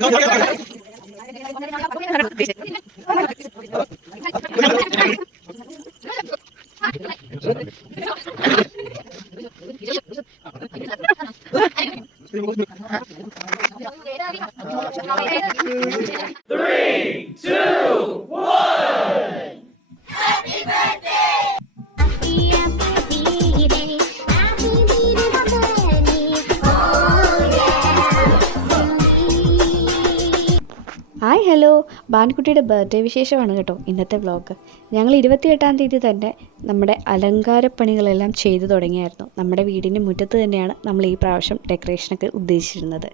関係ない。ബാൻകുട്ടിയുടെ birthday വിശേഷമാണ് കേട്ടോ ഇന്നത്തെ വ്ലോഗ് ഞങ്ങൾ ഇരുപത്തിയെട്ടാം തീയതി തന്നെ നമ്മുടെ അലങ്കാരപ്പണികളെല്ലാം ചെയ്തു തുടങ്ങിയായിരുന്നു. നമ്മുടെ വീടിന്റെ മുറ്റത്ത് തന്നെയാണ് നമ്മൾ ഈ പ്രാവശ്യം ഡെക്കറേഷനൊക്കെ ഉദ്ദേശിച്ചിരുന്നത്.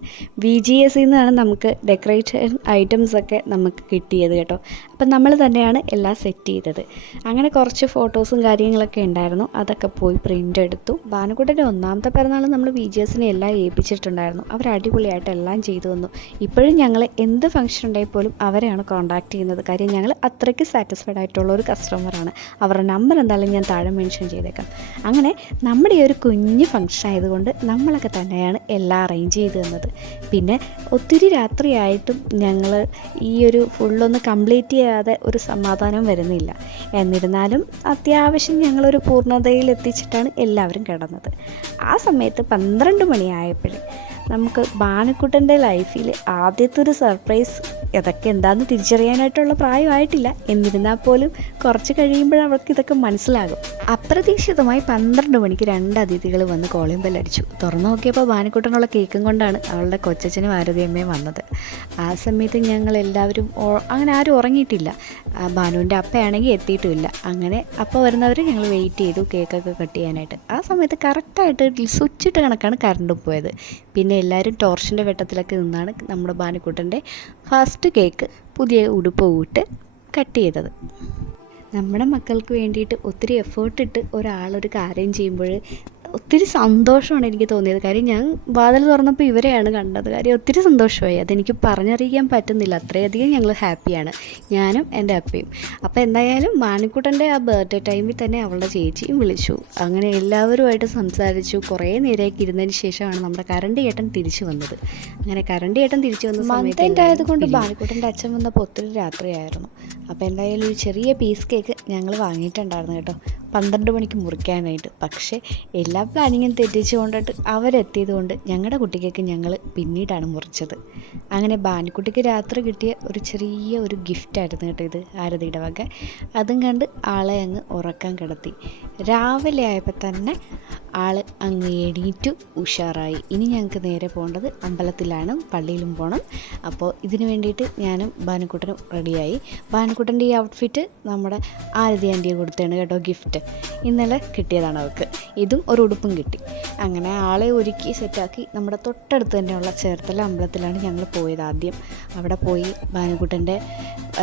വി ജി എസ് സിന്നാണ് നമുക്ക് ഡെക്കറേഷൻ ഐറ്റംസൊക്കെ നമുക്ക് കിട്ടിയത് കേട്ടോ. അപ്പം നമ്മൾ തന്നെയാണ് എല്ലാം സെറ്റ് ചെയ്തത്. അങ്ങനെ കുറച്ച് ഫോട്ടോസും കാര്യങ്ങളൊക്കെ ഉണ്ടായിരുന്നു. അതൊക്കെ പോയി പ്രിന്റ് എടുത്തു. ഭാനുകുട്ടന്റെ ഒന്നാമത്തെ പിറന്നാൾ നമ്മൾ വി ജി എസിനെ എല്ലാം ഏൽപ്പിച്ചിട്ടുണ്ടായിരുന്നു. അവർ അടിപൊളിയായിട്ട് എല്ലാം ചെയ്തു തന്നു. ഇപ്പോഴും ഞങ്ങൾ എന്ത് ഫംഗ്ഷൻ ഉണ്ടെങ്കിൽ പോലും അവരെയാണ് കോൺടാക്ട് ചെയ്യുന്നത്. കാര്യം ഞങ്ങൾ അത്രയ്ക്ക് സാറ്റിസ്ഫൈഡ് ആയിട്ടുള്ള ഒരു കസ്റ്റമറാണ് അവരുടെ നമ്പർ എന്തായാലും ഞാൻ താഴെ മെൻഷൻ ചെയ്തേക്കാം. അങ്ങനെ നമ്മുടെ ഈ ഒരു കുഞ്ഞ് ഫംഗ്ഷൻ ആയതുകൊണ്ട് നമ്മളൊക്കെ തന്നെയാണ് എല്ലാം അറേഞ്ച് ചെയ്ത് തന്നത്. പിന്നെ ഒത്തിരി രാത്രിയായിട്ടും ഞങ്ങൾ ഈ ഒരു ഫുള്ളൊന്ന് കംപ്ലീറ്റ് ചെയ്യാതെ ഒരു സമാധാനം വരുന്നില്ല. എന്നിരുന്നാലും അത്യാവശ്യം ഞങ്ങളൊരു പൂർണതയിൽ എത്തിച്ചിട്ടാണ് എല്ലാവരും കിടന്നത്. ആ സമയത്ത് പന്ത്രണ്ട് മണിയായപ്പോഴേ നമുക്ക് ബാനക്കുട്ടന്റെ ലൈഫിൽ ആദ്യത്തെ ഒരു സർപ്രൈസ് ഇതൊക്കെ എന്താണെന്ന് തിരിച്ചറിയാനായിട്ടുള്ള പ്രായമായിട്ടില്ല. എന്നിരുന്നാൽ പോലും കുറച്ച് കഴിയുമ്പോൾ അവൾക്ക് ഇതൊക്കെ മനസ്സിലാകും. അപ്രതീക്ഷിതമായി പന്ത്രണ്ട് മണിക്ക് രണ്ട് അതിഥികൾ വന്ന് കോളിംഗ് ബെല്ലടിച്ചു തുറന്നു നോക്കിയപ്പോൾ ബാനക്കുട്ടനുള്ള കേക്കും കൊണ്ടാണ് അവളുടെ കൊച്ചച്ഛനും ആരതിയമ്മയും വന്നത്. ആ സമയത്ത് ഞങ്ങൾ എല്ലാവരും അങ്ങനെ ആരും ഉറങ്ങിയിട്ടില്ല. ബാനുവിന്റെ അപ്പയാണെങ്കിൽ എത്തിയിട്ടുമില്ല. അങ്ങനെ അപ്പോൾ വരുന്നവർ ഞങ്ങൾ വെയിറ്റ് ചെയ്തു കേക്കൊക്കെ കട്ട് ചെയ്യാനായിട്ട്. ആ സമയത്ത് കറക്റ്റായിട്ട് സ്വിച്ചിട്ട് കണക്കാണ് കറണ്ട് പോയത്. പിന്നെ എല്ലാവരും ടോർച്ചിന്റെ വെട്ടത്തിലൊക്കെ നിന്നാണ് നമ്മുടെ ബാനുക്കുട്ടന്റെ ഫസ്റ്റ് കേക്ക് പുതിയ ഉടുപ്പ് കൂട്ട് കട്ട് ചെയ്തത്. നമ്മുടെ മക്കൾക്ക് വേണ്ടിയിട്ട് ഒത്തിരി എഫേർട്ട് ഇട്ട് ഒരാളൊരു കാര്യം ചെയ്യുമ്പോൾ ഒത്തിരി സന്തോഷമാണ് എനിക്ക് തോന്നിയത്. കാര്യം ഞാൻ വാതിൽ തുറന്നപ്പോൾ ഇവരെയാണ് കണ്ടത്. കാര്യം ഒത്തിരി സന്തോഷമായി. അതെനിക്ക് പറഞ്ഞറിയിക്കാൻ പറ്റുന്നില്ല. അത്രയധികം ഞങ്ങൾ ഹാപ്പിയാണ്. ഞാനും എന്റെ അപ്പയും. അപ്പോൾ എന്തായാലും മാണിക്കുട്ടന്റെ ആ ബർത്ത്ഡേ ടൈമിൽ തന്നെ അവളുടെ ചേച്ചിയും വിളിച്ചു. അങ്ങനെ എല്ലാവരുമായിട്ട് സംസാരിച്ചു. കുറേ നേരമൊക്കെ ഇരുന്നതിന് ശേഷമാണ് നമ്മുടെ കരണ്ട് ഏട്ടൻ തിരിച്ചു വന്നത്. അങ്ങനെ കരണ്ട് ഏട്ടൻ തിരിച്ചു വന്ന സമയത്ത് ആയതുകൊണ്ട് മാണിക്കുട്ടന്റെ അച്ഛൻ വന്നപ്പോൾ ഒത്തിരി രാത്രിയായിരുന്നു. അപ്പോൾ എന്തായാലും ഒരു ചെറിയ പീസ് കേക്ക് ഞങ്ങൾ വാങ്ങിയിട്ടുണ്ടായിരുന്നു കേട്ടോ. പന്ത്രണ്ട് മണിക്ക് മുറിക്കാനായിട്ട്. പക്ഷേ എല്ലാ പ്ലാനിങ്ങും തെറ്റിച്ചു കൊണ്ടിട്ട് അവരെത്തിയത് കൊണ്ട് ഞങ്ങളുടെ കുട്ടിക്കേക്ക് ഞങ്ങൾ പിന്നീടാണ് മുറിച്ചത്. അങ്ങനെ ബാനിക്കുട്ടിക്ക് രാത്രി കിട്ടിയ ഒരു ചെറിയ ഒരു ഗിഫ്റ്റായിരുന്നു കേട്ടോ ഇത് ആരതിയുടെ വക. അതും കണ്ട് ആളെ അങ്ങ് ഉറക്കാൻ കിടത്തി. രാവിലെ ആയപ്പോൾ തന്നെ ആൾ അങ്ങ് എണീറ്റു ഉഷാറായി. ഇനി ഞങ്ങൾക്ക് നേരെ പോകേണ്ടത് അമ്പലത്തിലാണ് പള്ളിയിലും പോകണം അപ്പോൾ ഇതിന് വേണ്ടിയിട്ട് ഞാനും ബാനുക്കുട്ടനും റെഡിയായി. ബാനുക്കുട്ടന്റെ ഈ ഔട്ട്ഫിറ്റ് നമ്മുടെ ആരതി ആന്റിയെ കൊടുത്തതാണ് കേട്ടോ ഗിഫ്റ്റ് ഇന്നലെ കിട്ടിയതാണ് അവൾക്ക്. ഇതും ഒരു ഉടുപ്പും കിട്ടി. അങ്ങനെ ആളെ ഒരുക്കി സെറ്റാക്കി നമ്മുടെ തൊട്ടടുത്ത് തന്നെയുള്ള ചേർത്തല അമ്പലത്തിലാണ് ഞങ്ങൾ പോയത് ആദ്യം. അവിടെ പോയി ഭാനുകുട്ടന്റെ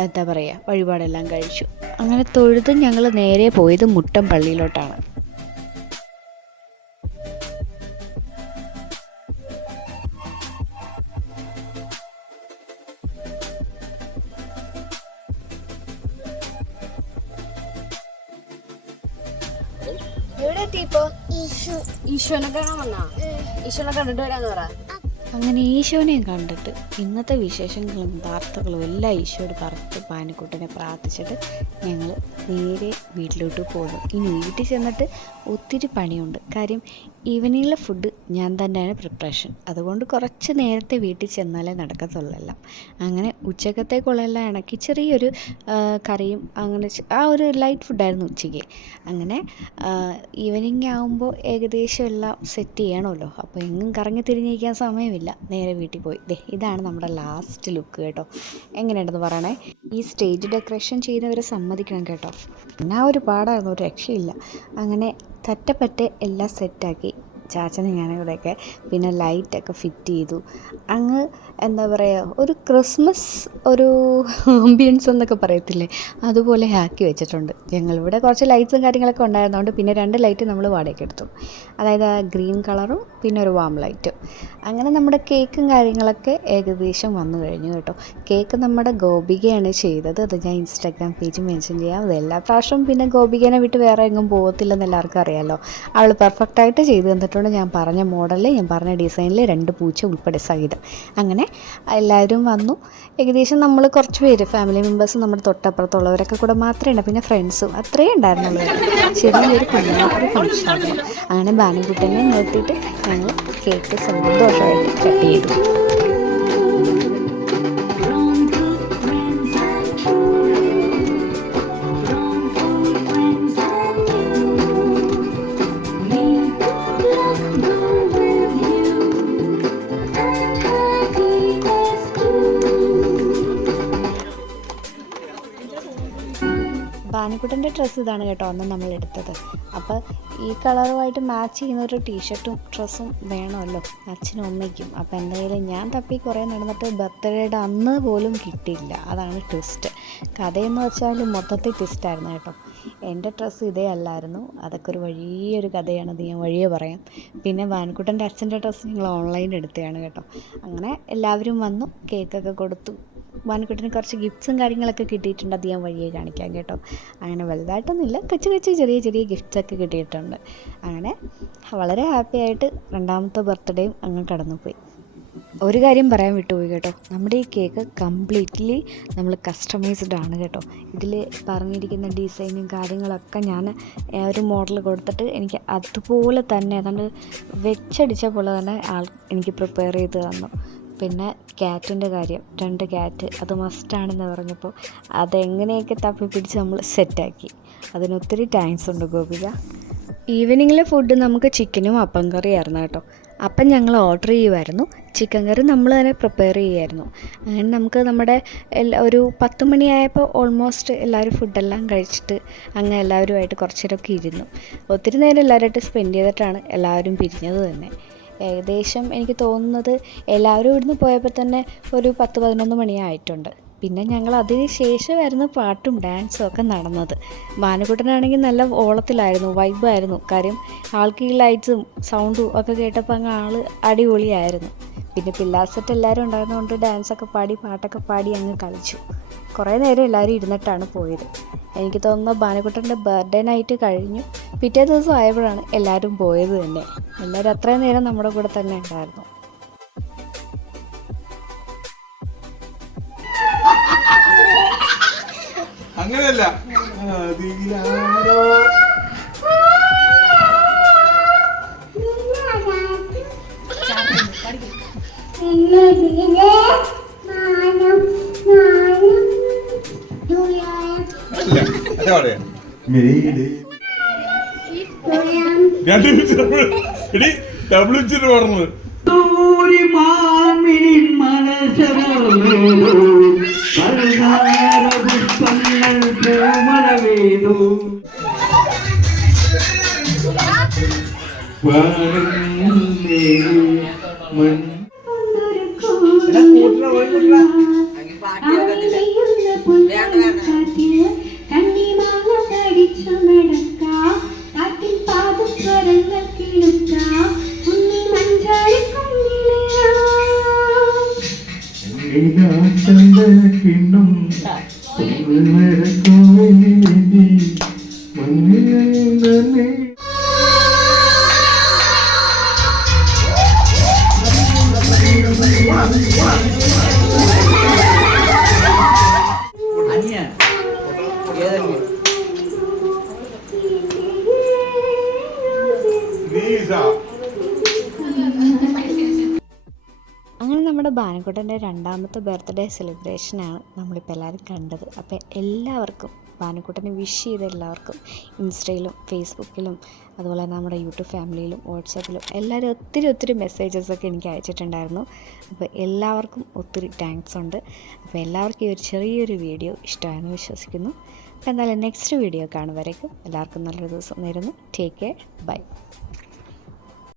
എന്താ പറയുക വഴിപാടെല്ലാം കഴിച്ചു. അങ്ങനെ തൊഴുത് ഞങ്ങൾ നേരെ പോയത് മുട്ടം പള്ളിയിലോട്ടാണ്. ഈശോനെ കാണാൻ വന്നാ? ഈശോനെ കണ്ടിട്ട് വരാന്ന് പറ. അങ്ങനെ ഈശോനെ കണ്ടിട്ട് ഇന്നത്തെ വിശേഷങ്ങളും വാർത്തകളും എല്ലാം ഈശോയോട് പറഞ്ഞു പാനിക്കുട്ടനെ പ്രാർത്ഥിച്ചിട്ട് ഞങ്ങൾ നേരെ വീട്ടിലോട്ട് പോകും ഇനി വീട്ടിൽ ചെന്നിട്ട് ഒത്തിരി പണിയുണ്ട്. കാര്യം ഈവനിങ്ങിലെ ഫുഡ് ഞാൻ തന്നെയാണ് പ്രിപ്പറേഷൻ. അതുകൊണ്ട് കുറച്ച് നേരത്തെ വീട്ടിൽ ചെന്നാലേ നടക്കത്തുള്ളെല്ലാം. അങ്ങനെ ഉച്ചക്കത്തേക്കുള്ളതെല്ലാം ഇണക്കി ചെറിയൊരു കറിയും അങ്ങനെ ആ ഒരു ലൈറ്റ് ഫുഡായിരുന്നു ഉച്ചയ്ക്ക്. അങ്ങനെ ഈവനിങ് ആകുമ്പോൾ ഏകദേശം എല്ലാം സെറ്റ് ചെയ്യണമല്ലോ. അപ്പോൾ എങ്ങും കറങ്ങി തിരിഞ്ഞിരിക്കാൻ സമയമില്ല. നേരെ വീട്ടിൽ പോയി. ദേ ഇതാണ് നമ്മുടെ ലാസ്റ്റ് ലുക്ക് കേട്ടോ. എങ്ങനെയുണ്ടെന്ന് പറയണേ? ഈ സ്റ്റേജ് ഡെക്കറേഷൻ ചെയ്യുന്നവരെ സമ്മതിക്കണം കേട്ടോ. പിന്നെ ആ ഒരു പാടായിരുന്നു ഒരു രക്ഷയില്ല. അങ്ങനെ തറ്റപ്പറ്റ എല്ലാം സെറ്റാക്കി ചാച്ചന് ഞാനിവിടെയൊക്കെ പിന്നെ ലൈറ്റൊക്കെ ഫിറ്റ് ചെയ്തു. അങ്ങ് എന്താ പറയുക ഒരു ക്രിസ്മസ് ഒരു ആംബിയൻസ് എന്നൊക്കെ പറയത്തില്ലേ? അതുപോലെ ആക്കി വെച്ചിട്ടുണ്ട്. ഞങ്ങളിവിടെ കുറച്ച് ലൈറ്റ്സും കാര്യങ്ങളൊക്കെ ഉണ്ടായിരുന്നതുകൊണ്ട് പിന്നെ രണ്ട് ലൈറ്റ് നമ്മൾ വാടകയ്ക്ക് എടുത്തു. അതായത് ആ ഗ്രീൻ കളറും പിന്നെ ഒരു വാം ലൈറ്റും അങ്ങനെ നമ്മുടെ കേക്കും കാര്യങ്ങളൊക്കെ ഏകദേശം വന്നു കഴിഞ്ഞു കേട്ടോ. കേക്ക് നമ്മുടെ ഗോപികയാണ് ചെയ്തത്. അത് ഞാൻ ഇൻസ്റ്റാഗ്രാം പേജ് മെൻഷൻ ചെയ്യാം. അത് എല്ലാ പ്രാവശ്യവും പിന്നെ ഗോപികനെ വിട്ട് വേറെ എങ്ങും പോകത്തില്ലെന്ന് എല്ലാവർക്കും അറിയാമല്ലോ അവൾ പെർഫെക്റ്റായിട്ട് ചെയ്തു തന്നിട്ടുണ്ട്. വന്നിട്ടുണ്ട് ഞാൻ പറഞ്ഞ മോഡലിൽ ഞാൻ പറഞ്ഞ ഡിസൈനിൽ രണ്ട് പൂച്ച ഉൾപ്പെടെ സഹിതം. അങ്ങനെ എല്ലാവരും വന്നു. ഏകദേശം നമ്മൾ കുറച്ച് പേര് ഫാമിലി മെമ്പേഴ്സും നമ്മുടെ തൊട്ടപ്പുറത്തുള്ളവരൊക്കെ കൂടെ മാത്രമേ ഉണ്ട് പിന്നെ ഫ്രണ്ട്സും അത്രേ ഉണ്ടായിരുന്നുള്ളൂ. ചെറിയൊരു കുഞ്ഞാത്തൊരു ഫംഗ്ഷൻ അങ്ങനെ ബാനുകുട്ടനെ നിർത്തിയിട്ട് ഞങ്ങൾ കേക്ക് സന്തോഷമായിട്ട് കട്ട് ചെയ്തു. ബാനുക്കുട്ടന്റെ ഡ്രസ്സ് ഇതാണ് കേട്ടോ അന്ന് നമ്മൾ എടുത്തത്. അപ്പോൾ ഈ കളറുമായിട്ട് മാച്ച് ചെയ്യുന്ന ഒരു ടീഷർട്ടും ഡ്രസ്സും വേണമല്ലോ അച്ഛനും അമ്മയ്ക്കും. അപ്പോൾ എന്തായാലും ഞാൻ തപ്പി കുറേ നടന്നിട്ട് ബർത്ത്ഡേയുടെ അന്ന് പോലും കിട്ടിയില്ല. അതാണ് ട്വിസ്റ്റ് കഥയെന്ന് വെച്ചാൽ മൊത്തത്തിൽ ട്വിസ്റ്റായിരുന്നു കേട്ടോ. എന്റെ ഡ്രസ്സ് ഇതേ അല്ലായിരുന്നു. അതൊക്കെ ഒരു വലിയൊരു കഥയാണ്. അത് ഞാൻ വഴിയേ പറയാം. പിന്നെ വാൻകുട്ടന്റെ അച്ഛന്റെ ഡ്രസ്സ് ഞങ്ങൾ ഓൺലൈൻ എടുത്തതാണ് കേട്ടോ. അങ്ങനെ എല്ലാവരും വന്നു കേക്കൊക്കെ കൊടുത്തു. വാനക്കുട്ടിന് കുറച്ച് ഗിഫ്റ്റ്സും കാര്യങ്ങളൊക്കെ കിട്ടിയിട്ടുണ്ട്. അത് ഞാൻ വഴിയെ കാണിക്കാൻ കേട്ടോ. അങ്ങനെ വലുതായിട്ടൊന്നുമില്ല. കൊച്ചു കൊച്ചു ചെറിയ ചെറിയ ഗിഫ്റ്റ്സൊക്കെ കിട്ടിയിട്ടുണ്ട്. അങ്ങനെ വളരെ ഹാപ്പി ആയിട്ട് രണ്ടാമത്തെ ബർത്ത്ഡേയും അങ്ങ് കടന്നുപോയി. ഒരു കാര്യം പറയാൻ വിട്ടുപോയി കേട്ടോ. നമ്മുടെ ഈ കേക്ക് കംപ്ലീറ്റ്ലി നമ്മൾ കസ്റ്റമൈസ്ഡ് ആണ് കേട്ടോ. ഇതിൽ പറഞ്ഞിരിക്കുന്ന ഡിസൈനും കാര്യങ്ങളൊക്കെ ഞാൻ ഒരു മോഡൽ കൊടുത്തിട്ട് എനിക്ക് അതുപോലെ തന്നെ ഏതാണ്ട് വെച്ചടിച്ച പോലെ തന്നെ ആൾ എനിക്ക് പ്രിപ്പയർ ചെയ്ത് തന്നു. പിന്നെ ക്യാറ്റിന്റെ കാര്യം രണ്ട് ക്യാറ്റ് അത് മസ്റ്റാണെന്ന് പറഞ്ഞപ്പോൾ അതെങ്ങനെയൊക്കെ തപ്പി പിടിച്ച് നമ്മൾ സെറ്റാക്കി അതിനൊത്തിരി താങ്ക്സ് ഉണ്ട് ഗോപിക. ഈവനിങ്ങിലെ ഫുഡ് നമുക്ക് ചിക്കനും അപ്പം കറിയായിരുന്നു കേട്ടോ. അപ്പം ഞങ്ങൾ ഓർഡർ ചെയ്യുമായിരുന്നു ചിക്കൻ കറി നമ്മൾ തന്നെ പ്രിപ്പയർ ചെയ്യുമായിരുന്നു അങ്ങനെ നമുക്ക് നമ്മുടെ എല്ലാ ഒരു പത്ത് മണിയായപ്പോൾ ഓൾമോസ്റ്റ് എല്ലാവരും ഫുഡെല്ലാം കഴിച്ചിട്ട് അങ്ങനെ എല്ലാവരുമായിട്ട് കുറച്ചേരൊക്കെ ഇരുന്നു. ഒത്തിരി നേരം എല്ലാവരുമായിട്ട് സ്പെൻഡ് ചെയ്തിട്ടാണ് എല്ലാവരും പിരിഞ്ഞത് തന്നെ. ഏകദേശം എനിക്ക് തോന്നുന്നത് എല്ലാവരും ഇവിടുന്ന് പോയപ്പോൾ തന്നെ ഒരു പത്ത് പതിനൊന്ന് മണിയായിട്ടുണ്ട്. പിന്നെ ഞങ്ങൾ അതിന് ശേഷമായിരുന്നു പാട്ടും ഡാൻസും ഒക്കെ നടന്നത്. മാനക്കുട്ടനാണെങ്കിൽ നല്ല ഓളത്തിലായിരുന്നു വൈബായിരുന്നു. കാര്യം ആൾക്ക് ഈ ലൈറ്റ്സും സൗണ്ടും ഒക്കെ കേട്ടപ്പോൾ അങ്ങ് ആൾ അടിപൊളിയായിരുന്നു. പിന്നെ പിള്ളേർ സെറ്റ് എല്ലാവരും ഉണ്ടായിരുന്നതുകൊണ്ട് ഡാൻസൊക്കെ പാടി പാട്ടൊക്കെ പാടി അങ്ങ് കളിച്ചു. കുറേ നേരം എല്ലാവരും ഇരുന്നിട്ടാണ് പോയത്. എനിക്ക് തോന്നുന്നു ബാനക്കുട്ടന്റെ ബർത്ത്ഡേ നൈറ്റ് കഴിഞ്ഞു. പിറ്റേ ദിവസം ആയപ്പോഴാണ് എല്ലാവരും പോയത് തന്നെ. എല്ലാവരും അത്രയും നേരം നമ്മുടെ കൂടെ തന്നെ ഉണ്ടായിരുന്നു. അങ്ങനെയല്ല. പറയാ രണ്ട് മിനിറ്റ് നമ്മൾ എടി ഡബിൾ വെച്ചിട്ട് പറഞ്ഞത്. മാമിനിൻ മനസ്സരമേലോ പലതാര പുഷ്പങ്ങൾ പൂമലവേലോ മൺ ചന്ദനക്കിണ്ണം കോവിലേന്തി ബാനക്കുട്ടന്റെ രണ്ടാമത്തെ ബർത്ത്ഡേ സെലിബ്രേഷനാണ് നമ്മളിപ്പോൾ എല്ലാവരും കണ്ടത്. അപ്പോൾ എല്ലാവർക്കും ബാനക്കുട്ടനെ വിഷ് ചെയ്ത എല്ലാവർക്കും ഇൻസ്റ്റയിലും ഫേസ്ബുക്കിലും അതുപോലെ നമ്മുടെ യൂട്യൂബ് ഫാമിലിയിലും വാട്സാപ്പിലും എല്ലാവരും ഒത്തിരി ഒത്തിരി മെസ്സേജസൊക്കെ എനിക്ക് അയച്ചിട്ടുണ്ടായിരുന്നു. അപ്പോൾ എല്ലാവർക്കും ഒത്തിരി താങ്ക്സ് ഉണ്ട്. അപ്പോൾ എല്ലാവർക്കും ഈ ഒരു ചെറിയൊരു വീഡിയോ ഇഷ്ടമായെന്ന് വിശ്വസിക്കുന്നു. അപ്പോൾ എന്തായാലും നെക്സ്റ്റ് വീഡിയോ കാണുമ്പോഴേക്കും എല്ലാവർക്കും നല്ലൊരു ദിവസം നേരുന്നു. Take care bye